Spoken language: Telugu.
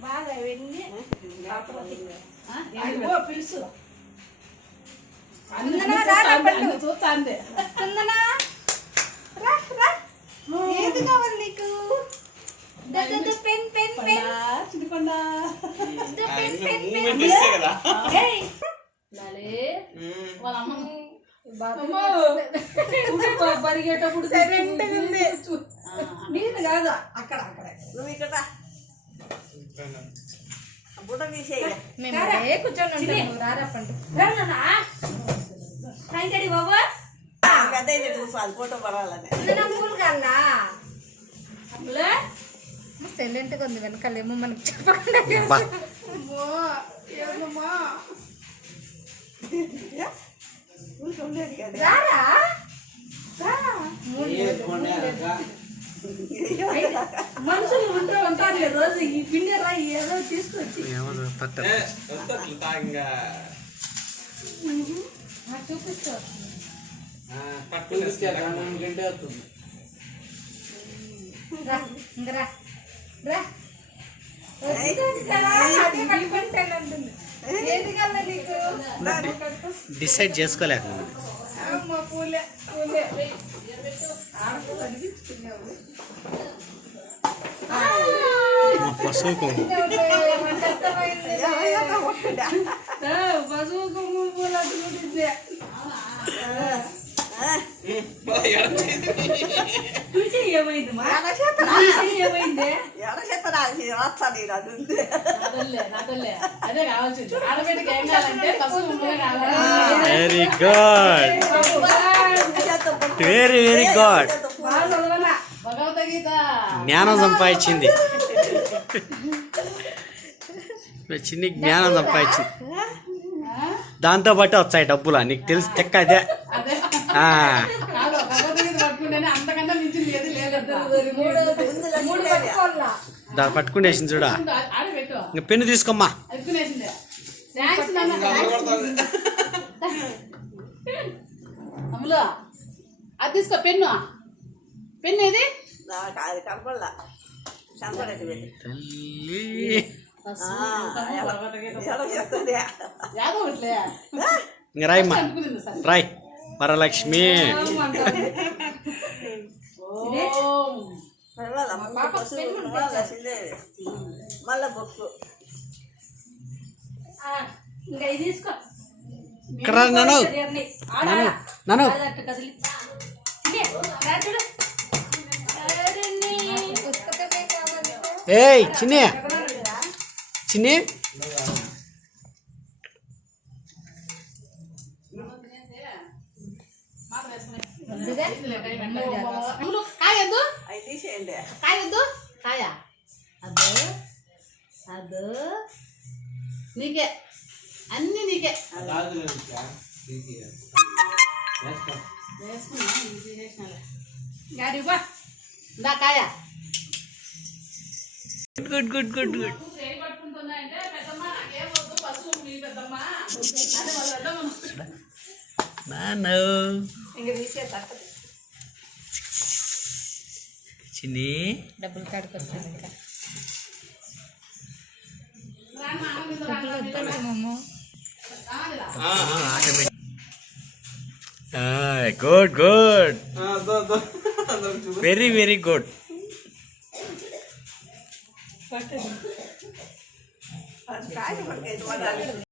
బాగా వెళ్ళి పిలుసు చూస్తాంది. ఏది కావాలి నీకు? పెన్ పెన్ పెన్ చిన్నకొండ పరిగేటప్పుడు నేను కాదు అక్కడ అక్కడే నువ్వు ఇక్కడ కూర్చొని రారప్పండి బాబు అదే చూసాలి ఫోటో పడాలని సైలెంట్గా ఉంది వెనకాలేమో మనకు చెప్పకుండా మనుషులు ఉంటూ ఉంటారు రోజు ఈ పిండి రా ఏదో తీసుకొచ్చి చూపిస్తా డిసైడ్ చేసుకోలేక పశువుకు very good very very good జ్ఞానం సంపాదించింది చిన్ని జ్ఞానం సంపాదించింది దాంతో పాటు వచ్చాయి డబ్బులా నీకు తెలిసి తెక్క అదే దాన్ని పట్టుకునేసింది చూడా ఇంకా పెన్ను తీసుకోమ్మా అది తీసుకో పెన్ను పెన్ను ఏది ఇంక రాయమ్మా రాయ్ వరలక్ష్మి మళ్ళా బొక్కు ఇంకా ఇది తీసుకో ఇక్కడ నాను నాను ఏయ్ చిన్ని చిన్ని కాయద్దు కాయద్దు కాయ అదో అదో నీకే అన్ని నీకే గాడి బా దా కాయ గుడ్ గుడ్ గుడ్ గుడ్ నాను చిన్ని డబ్బులు కాడికి వస్తాను ఇంకా good good very very good